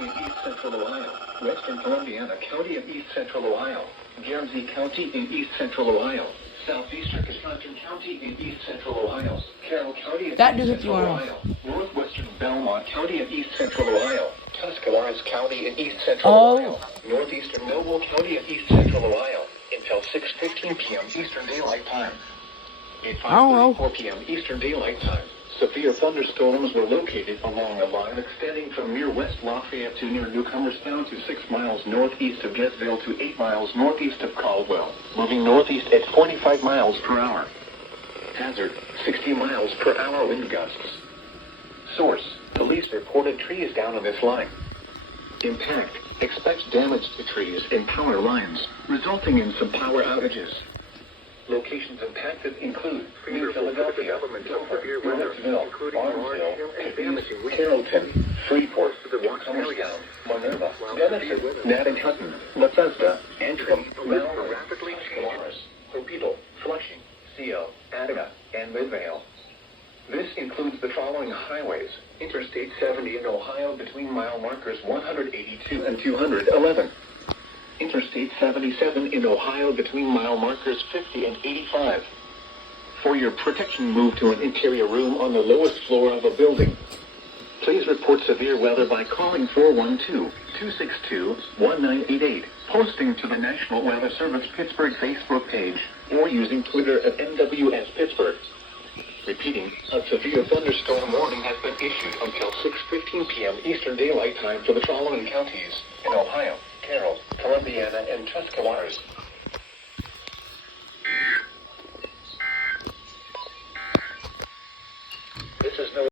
in East Central Ohio, Western Columbiana County in East Central Ohio, Guernsey County in East Central Ohio, Southeastern Wisconsin County in East Central Ohio, Carroll County in East Central Ohio, Northwestern Belmont County in East Central Ohio, Tuscarawas County in East Central Ohio, Northeastern Noble County in East Central Ohio, until 6:15 p.m. Eastern Daylight Time. At 5:34 p.m. Eastern Daylight Time, severe thunderstorms were located along a line extending from near West Lafayette to near Newcomerstown to 6 miles northeast of Jezreel to 8 miles northeast of Caldwell, moving northeast at 45 miles per hour. Hazard, 60 miles per hour wind gusts. Source, police reported trees down on this line. Impact, expect damage to trees and power lines, resulting in some power outages. Locations impacted include New Philadelphia, Millersville, Barnesville, Cadiz, Carrollton, Freeport, Youngstown, Minerva, Denison, Natincutton, Bethesda, Antrim, Malvern, Tuscarawas, Hopetal, Flushing, Seal, Attica, and Midvale. This includes the following highways: Interstate 70 in Ohio between mile markers 182 and 211. Interstate 77 in Ohio between mile markers 50 and 85. For your protection, move to an interior room on the lowest floor of a building. Please report severe weather by calling 412-262-1988, posting to the National Weather Service Pittsburgh Facebook page, or using Twitter at NWS Pittsburgh. Repeating, a severe thunderstorm warning has been issued until 6:15 p.m. Eastern Daylight Time for the following counties in Ohio: Carroll, Columbiana, and Tuscarawas. This is no